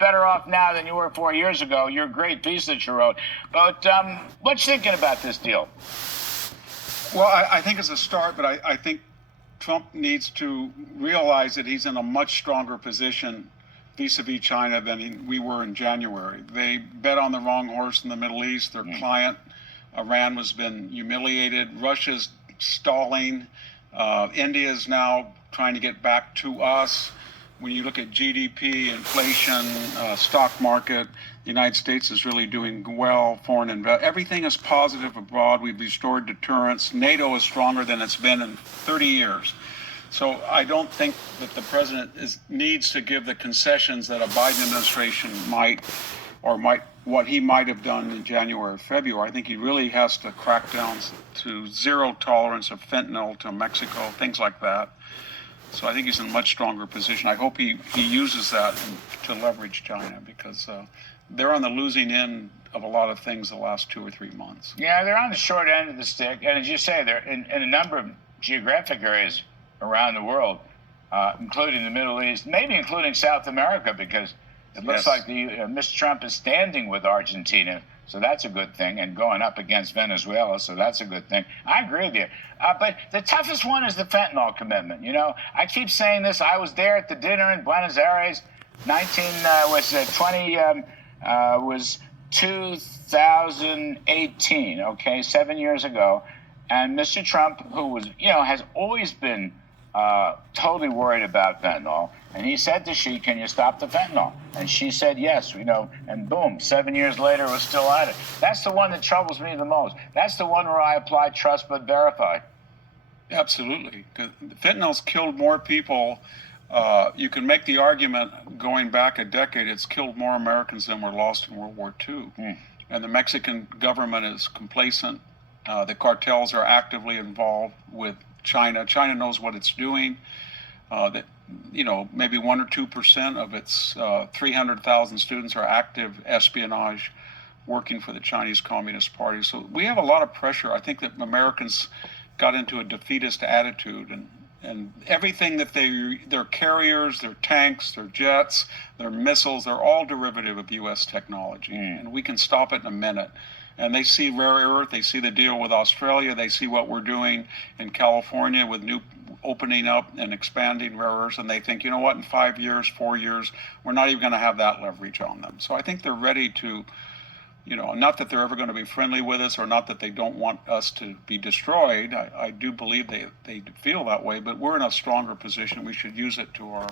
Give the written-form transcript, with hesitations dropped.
better off now than you were 4 years ago. You're a great piece that you wrote. But what you thinking about this deal? Well, I think it's a start, but I think Trump needs to realize that he's in a much stronger position vis-a-vis China than we were in January. They bet on the wrong horse in the Middle East. Their client, Iran, has been humiliated. Russia's stalling. India is now trying to get back to us. When you look at GDP, inflation, stock market, the United States is really doing well. Foreign investment, everything is positive abroad. We've restored deterrence. NATO is stronger than it's been in 30 years. So I don't think that the president needs to give the concessions that a Biden administration might what he might have done in January or February. I think he really has to crack down to zero tolerance of fentanyl to Mexico, things like that. So I think he's in a much stronger position. I hope he uses that to leverage China, because they're on the losing end of a lot of things the last 2 or 3 months. Yeah, they're on the short end of the stick. And as you say, they're in a number of geographic areas around the world, including the Middle East, maybe including South America, because it looks like Mr. Trump is standing with Argentina. So that's a good thing, and going up against Venezuela, so that's a good thing. I agree with you. But the toughest one is the fentanyl commitment. You know, I keep saying this. I was there at the dinner in Buenos Aires, 2018, okay, 7 years ago. And Mr. Trump, who was, has always been totally worried about fentanyl, and he said to she, "Can you stop the fentanyl?" And she said yes, and boom, 7 years later, we're still at it. That's the one that troubles me the most. That's the one where I apply trust but verify. Absolutely. Fentanyl's killed more people. You can make the argument, going back a decade, it's killed more Americans than were lost in World War II. And the Mexican government is complacent. The cartels are actively involved with China. China knows what it's doing. Maybe 1 or 2% of its 300,000 students are active espionage working for the Chinese Communist Party. So we have a lot of pressure. I think that Americans got into a defeatist attitude, and everything that their carriers, their tanks, their jets, their missiles, they're all derivative of U.S. technology, and we can stop it in a minute. And they see rare earth, they see the deal with Australia, they see what we're doing in California with new opening up and expanding rare earths, and they think, you know what, in 5 years, 4 years, we're not even going to have that leverage on them. So I think they're ready to, not that they're ever going to be friendly with us, or not that they don't want us to be destroyed. I do believe they feel that way, but we're in a stronger position. We should use it to our